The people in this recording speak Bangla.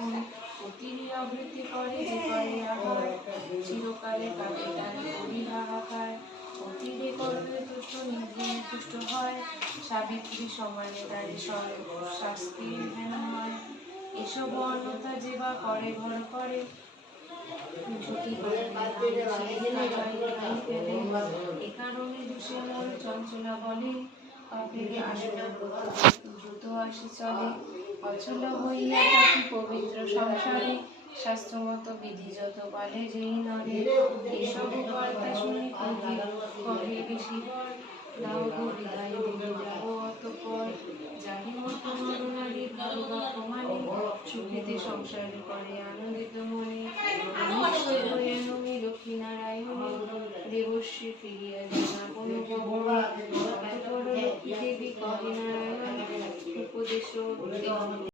যখন অতির আবৃত্তি করে যে করে আহার, চিরকালে কাকে টানে করি হাহাকার। অতিরে করবে তুষ্ট নির্গুণ তুষ্ট হয়, সাবিত্রী সমানে তারে শাস্তির হেন হয়। এসব অন্যথা যে বা করে ঘর করে, ঝুঁকি করে ফেলে। এ কারণে দোষে মন চঞ্চলা বলে, পাপের আসলে দ্রুত আসি চলে। অচল হইয়া থাকি পবিত্র সংসারে, শাস্ত্রমত বিধি যত পালে যেই নরে। এসব কর্তা শুনি কহে বেশি বর, দাও গো বিদায় দিল যাব অতঃপর। যারি মতো নর নারীর ভালো বাক্য মানে, সুখীতে সংসার করে আনন্দিত মনে। আমি লক্ষ্মীনারায়ণে, দেবশ্রী ফিরিয়া জানা কোনো ভবনে। অতঃপর লক্ষ্মী দেবী কহে নারায়ণ, উপদেশ